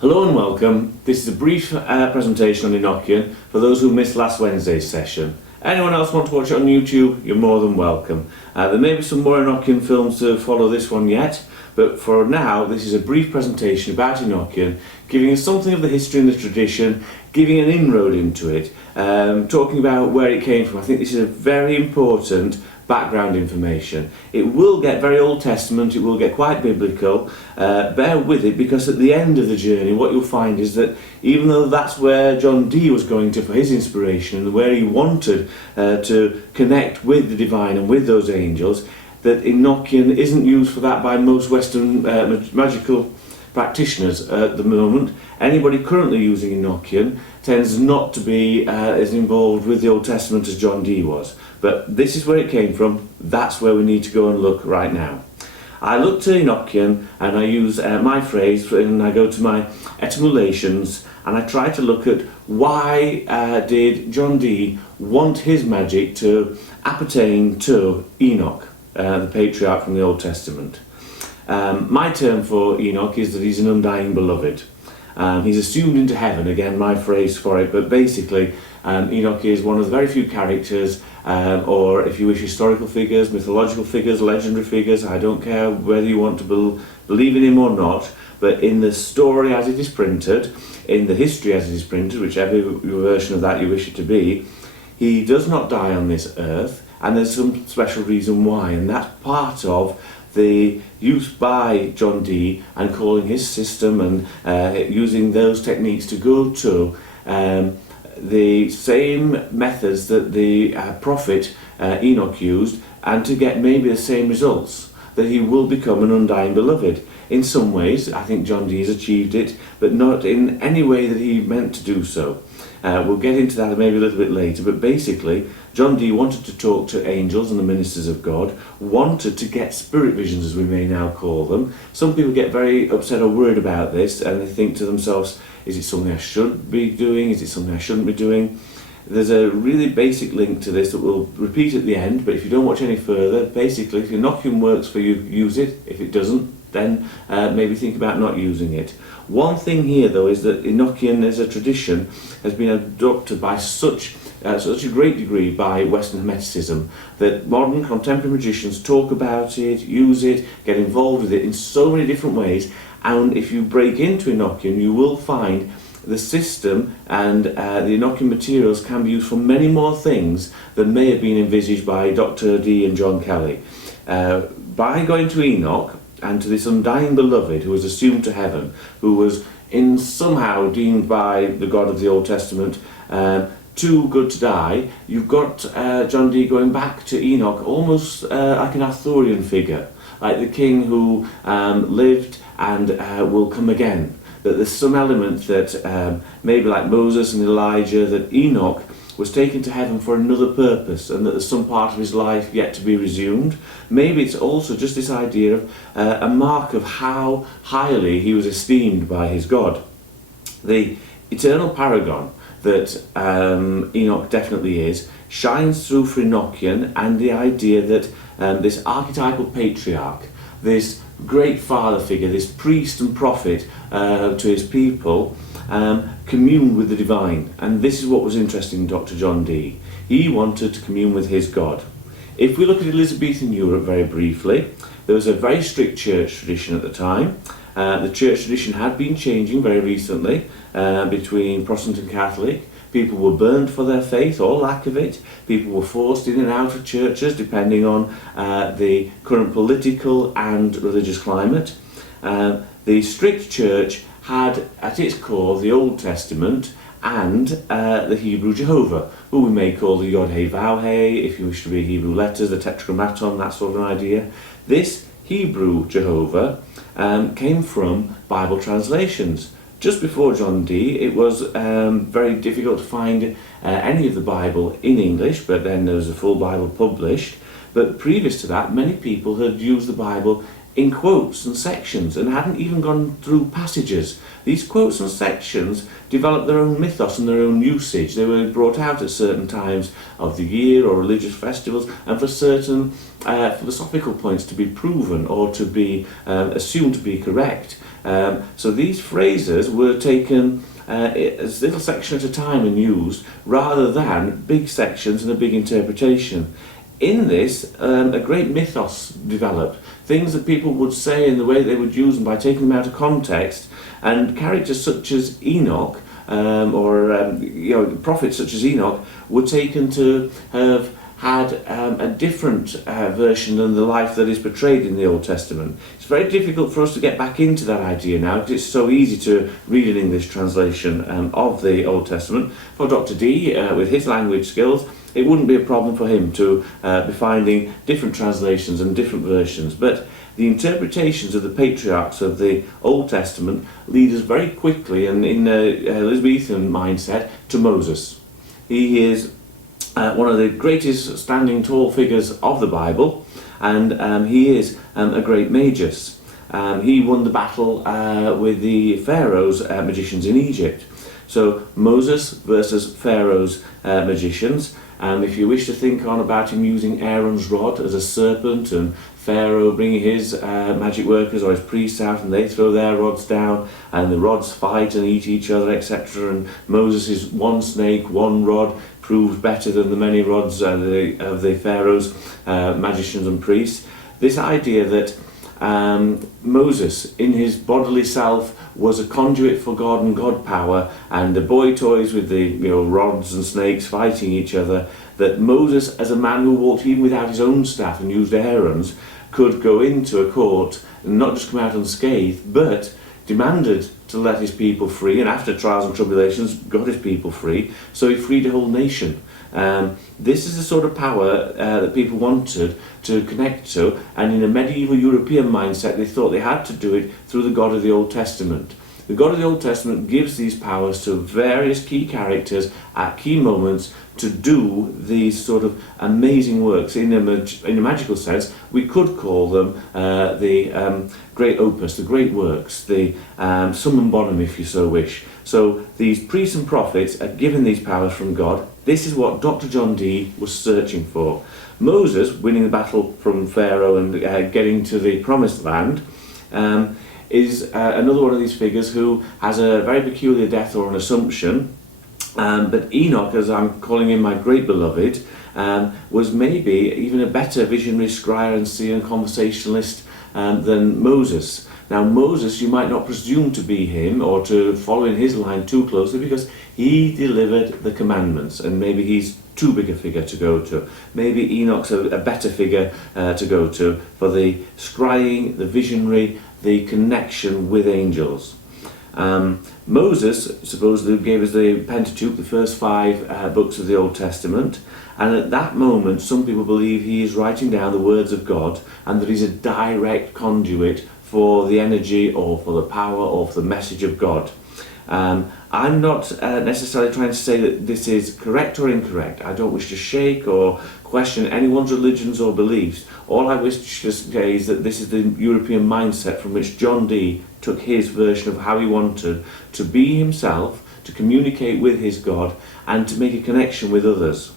Hello and welcome. This is a brief presentation on Enochian for those who missed last Wednesday's session. Anyone else want to watch it on YouTube, you're more than welcome. There may be some more Enochian films to follow this one yet, but for now this is a brief presentation about Enochian, giving us something of the history and the tradition, giving an inroad into it, talking about where it came from. I think this is a very important background information. It will get very Old Testament, it will get quite biblical. Bear with it, because at the end of the journey what you'll find is that even though that's where John Dee was going to for his inspiration and where he wanted to connect with the divine and with those angels, that Enochian isn't used for that by most Western magical practitioners at the moment. Anybody currently using Enochian tends not to be as involved with the Old Testament as John Dee was. But this is where it came from. That's where we need to go and look right now. I look to Enochian and I use my phrase, and I go to my etymolations and I try to look at why did John Dee want his magic to appertain to Enoch, the patriarch from the Old Testament. My term for Enoch is that he's an undying beloved. He's assumed into heaven, again my phrase for it, but basically Enoch is one of the very few characters, or if you wish, historical figures, mythological figures, legendary figures, I don't care whether you want to believe in him or not, but in the story as it is printed, in the history as it is printed, whichever version of that you wish it to be, he does not die on this earth, and there's some special reason why, and that's part of the use by John Dee and calling his system and using those techniques to go to the same methods that the prophet Enoch used, and to get maybe the same results, that he will become an undying beloved. In some ways I think John Dee has achieved it, but not in any way that he meant to do so. We'll get into that maybe a little bit later, but basically John Dee wanted to talk to angels and the ministers of God, wanted to get spirit visions, as we may now call them. Some people get very upset or worried about this, and they think to themselves, is it something I should be doing? Is it something I shouldn't be doing? There's a really basic link to this that we'll repeat at the end, but if you don't watch any further, basically if Enochian works for you, use it. If it doesn't, then maybe think about not using it. One thing here though is that Enochian as a tradition has been adopted by such a great degree by Western Hermeticism that modern contemporary magicians talk about it, use it, get involved with it in so many different ways, and if you break into Enochian you will find the system and the Enochian materials can be used for many more things than may have been envisaged by Dr. Dee and John Kelly. By going to Enoch and to this undying beloved who was assumed to heaven, who was somehow deemed by the God of the Old Testament too good to die, you've got John Dee going back to Enoch almost like an Arthurian figure, like the king who lived and will come again. That there's some element that maybe like Moses and Elijah, that Enoch was taken to heaven for another purpose, and that there's some part of his life yet to be resumed. Maybe it's also just this idea of a mark of how highly he was esteemed by his God. The eternal paragon that Enoch definitely is shines through for Enochian, and the idea that this archetypal patriarch, this great father figure, this priest and prophet to his people, commune with the divine. And this is what was interesting in Dr. John Dee. He wanted to commune with his God. If we look at Elizabethan Europe very briefly, there was a very strict church tradition at the time. The church tradition had been changing very recently between Protestant and Catholic. People were burned for their faith or lack of it. People were forced in and out of churches depending on the current political and religious climate. The strict church had at its core the Old Testament and the Hebrew Jehovah, who we may call the Yod-Heh-Vav-Heh, if you wish to read Hebrew letters, the Tetragrammaton, that sort of an idea. This Hebrew Jehovah came from Bible translations. Just before John Dee, it was very difficult to find any of the Bible in English, but then there was a full Bible published. But previous to that, many people had used the Bible in quotes and sections and hadn't even gone through passages. These quotes and sections developed their own mythos and their own usage. They were brought out at certain times of the year or religious festivals, and for certain philosophical points to be proven or to be assumed to be correct. So these phrases were taken as little section at a time and used, rather than big sections and a big interpretation. In this, a great mythos developed. Things that people would say in the way they would use them by taking them out of context, and characters such as Enoch, prophets such as Enoch, were taken to have had a different version than the life that is portrayed in the Old Testament. It's very difficult for us to get back into that idea now, because it's so easy to read an English translation of the Old Testament. For Dr. Dee, with his language skills, it wouldn't be a problem for him to be finding different translations and different versions. But the interpretations of the patriarchs of the Old Testament lead us very quickly, and in the Elizabethan mindset, to Moses. He is one of the greatest standing tall figures of the Bible, and he is a great magus. He won the battle with the Pharaoh's magicians in Egypt. So Moses versus Pharaoh's magicians. If you wish to think on about him using Aaron's rod as a serpent, and Pharaoh bringing his magic workers or his priests out and they throw their rods down and the rods fight and eat each other, etc. And Moses' one snake, one rod proved better than the many rods of the Pharaoh's magicians and priests. This idea that Moses in his bodily self was a conduit for God and God power, and the boy toys with the rods and snakes fighting each other, that Moses, as a man who walked even without his own staff and used Aaron's, could go into a court and not just come out unscathed, but demanded to let his people free, and after trials and tribulations got his people free, so he freed a whole nation. This is the sort of power that people wanted to connect to, and in a medieval European mindset they thought they had to do it through the God of the Old Testament. The God of the Old Testament gives these powers to various key characters at key moments to do these sort of amazing works. In a magical sense, we could call them the great opus, the great works, the summum bonum, if you so wish. So these priests and prophets are given these powers from God. This is what Dr. John Dee was searching for. Moses, winning the battle from Pharaoh and getting to the promised land, is another one of these figures who has a very peculiar death or an assumption. But Enoch, as I'm calling him my great beloved, was maybe even a better visionary, scryer and seer and conversationalist than Moses. Now Moses, you might not presume to be him or to follow in his line too closely, because he delivered the commandments, and maybe he's too big a figure to go to. Maybe Enoch's a better figure to go to for the scrying, the visionary, the connection with angels. Moses supposedly gave us the Pentateuch, the first 5 books of the Old Testament, and at that moment some people believe he is writing down the words of God, and that he's a direct conduit for the energy or for the power or for the message of God. I'm not necessarily trying to say that this is correct or incorrect. I don't wish to shake or question anyone's religions or beliefs. All I wish to say is that this is the European mindset from which John Dee took his version of how he wanted to be himself, to communicate with his God, and to make a connection with others.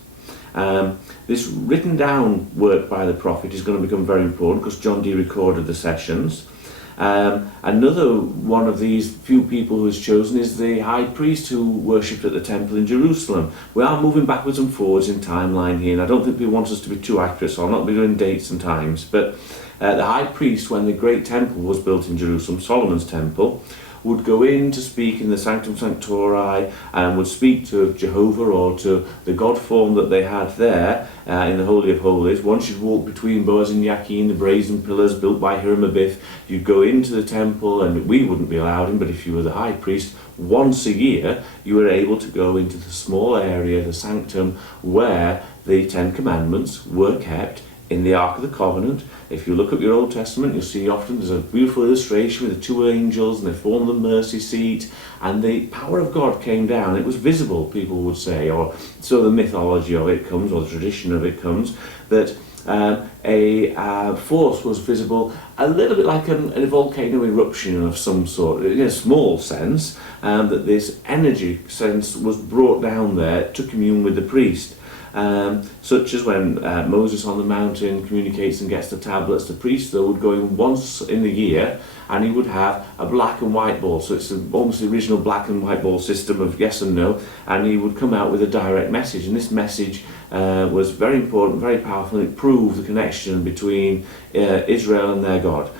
This written down work by the prophet is going to become very important, because John Dee recorded the sessions. Another one of these few people who is chosen is the high priest who worshipped at the temple in Jerusalem. We are moving backwards and forwards in timeline here, and I don't think people want us to be too accurate, so I'll not be doing dates and times. But the high priest, when the great temple was built in Jerusalem, Solomon's temple, would go in to speak in the Sanctum Sanctorum and would speak to Jehovah or to the God form that they had there in the Holy of Holies. Once you'd walk between Boaz and Yakin, the brazen pillars built by Hiram Abiff, you'd go into the temple, and we wouldn't be allowed in, but if you were the high priest, once a year you were able to go into the small area, the sanctum, where the 10 Commandments were kept in the Ark of the Covenant. If you look at your Old Testament, you'll see often there's a beautiful illustration with the 2 angels, and they form the mercy seat, and the power of God came down. It was visible, people would say, or so the mythology of it comes, or the tradition of it comes, that a force was visible, a little bit like a volcano eruption of some sort, in a small sense, that this energy sense was brought down there to commune with the priest. Such as when Moses on the mountain communicates and gets the tablets, the priest though would go in once in the year and he would have a black and white ball, so it's almost the original black and white ball system of yes and no, and he would come out with a direct message, and this message was very important, very powerful, and it proved the connection between Israel and their God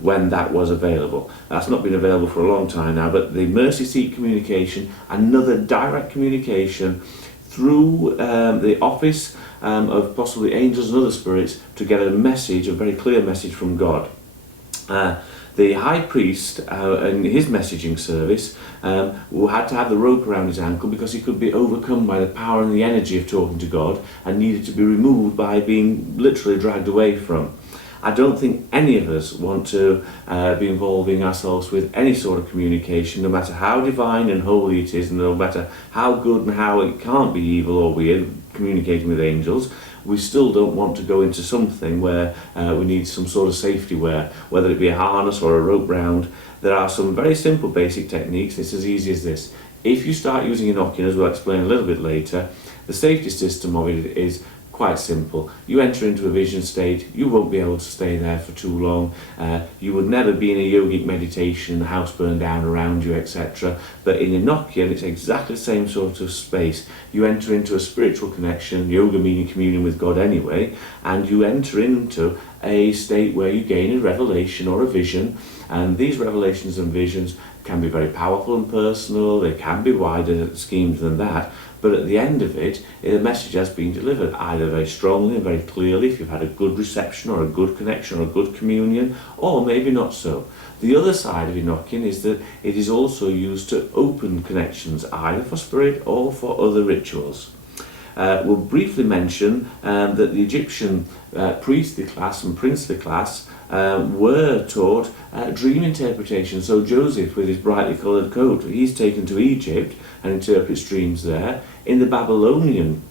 when that was available. That's not been available for a long time now, but the mercy seat communication, another direct communication through the office of possibly angels and other spirits to get a message, a very clear message from God. The high priest in his messaging service had to have the rope around his ankle because he could be overcome by the power and the energy of talking to God and needed to be removed by being literally dragged away from. I don't think any of us want to be involving ourselves with any sort of communication, no matter how divine and holy it is, and no matter how good and how it can't be evil or weird, communicating with angels. We still don't want to go into something where we need some sort of safety wear, whether it be a harness or a rope round. There are some very simple basic techniques. It's as easy as this. If you start using Enochian, as we'll explain a little bit later, the safety system of it is quite simple. You enter into a vision state, you won't be able to stay there for too long. You would never be in a yogic meditation, the house burned down around you, etc. But in Enochian, it's exactly the same sort of space. You enter into a spiritual connection, yoga meaning communion with God anyway, and you enter into a state where you gain a revelation or a vision, and these revelations and visions can be very powerful and personal, they can be wider schemes than that, but at the end of it, the message has been delivered either very strongly and very clearly if you've had a good reception or a good connection or a good communion, or maybe not so. The other side of Enochian is that it is also used to open connections either for spirit or for other rituals. We'll briefly mention that the Egyptian priestly class and princely class were taught dream interpretation. So Joseph, with his brightly coloured coat, he's taken to Egypt and interprets dreams there. In the Babylonian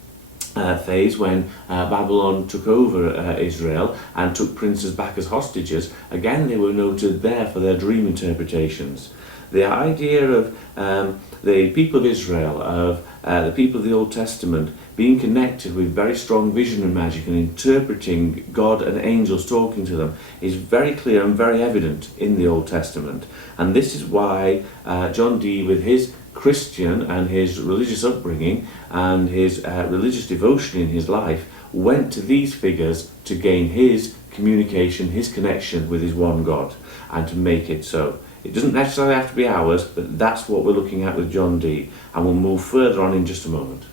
phase, when Babylon took over Israel and took princes back as hostages, again they were noted there for their dream interpretations. The idea of the people of Israel, of the people of the Old Testament, being connected with very strong vision and magic and interpreting God and angels talking to them is very clear and very evident in the Old Testament. And this is why John Dee, with his Christian and his religious upbringing and his religious devotion in his life, went to these figures to gain his communication, his connection with his one God, and to make it so. It doesn't necessarily have to be ours, but that's what we're looking at with John Dee, and we'll move further on in just a moment.